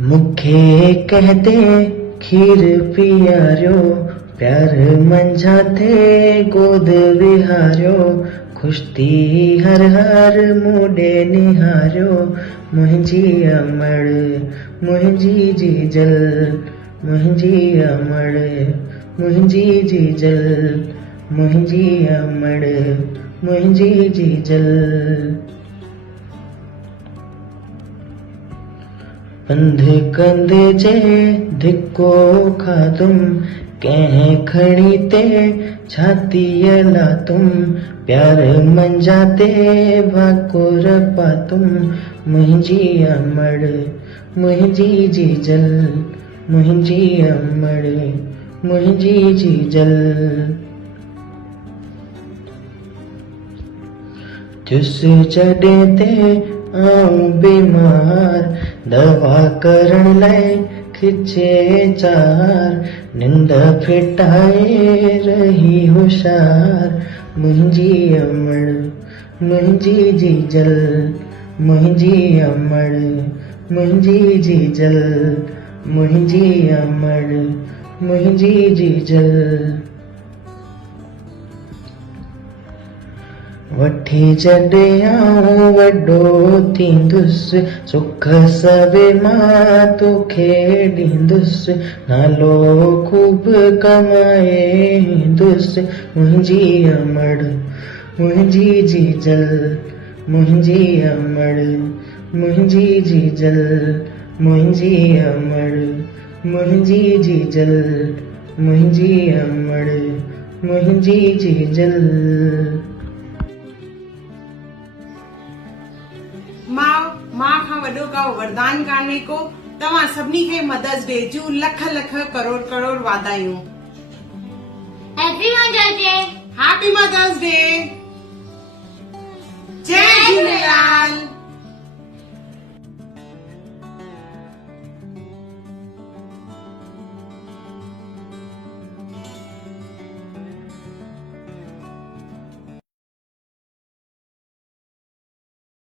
मुखे कहते खीर पियारो, प्यार मंझाते गोद विहारो, खुशती हर हर मूडे निहारो, मुंहिंजी अमड़ मुंहिंजी जीजल, मुंहिंजी अमड़ मुंहिंजी जीजल, मुंहिंजी अमड़ मुंहिंजी जीजल। पंध कंदे जे धिको खादुम, कंहिं खणी ते छातीअ लातुम, प्यार मंझाते भाकुर पातुम, मुंहिंजी अमड़ मुंहिंजी जीजल, मुंहिंजी अमड़ मुंहिंजी जीजल। जुस जॾहिं ते आऊं बीमार, दवा करण लाइ खिचे चार, निंद फिटाए रही होशार, मुंहिंजी अमड़ मुंहिंजी जीजल, मुंहिंजी अमड़ मुंहिंजी जीजल, मुंहिंजी अमड़ मुंहिंजी जीजल। वठी जॾहिं आऊं वॾो थींदुसि, सुख सभे मां तोखे ॾींदुसि, नालो खूब कमाए ईंदुसि, मुंहिंजी अमड़ मुंहिंजी जीजल, मुंहिंजी अमड़ मुंहिंजी जीजल, मुंहिंजी अमड़ मुंहिंजी जीजल, मुंहिंजी अमड़ मुंहिंजी जीजल। माँ खां वॾो का वरदान कान्हे को। तव्हां सभिनी खे मदर्स डे जूं लख लख करोड़ करोड़ वाधायूं। Happy mother's day. Happy mother's day.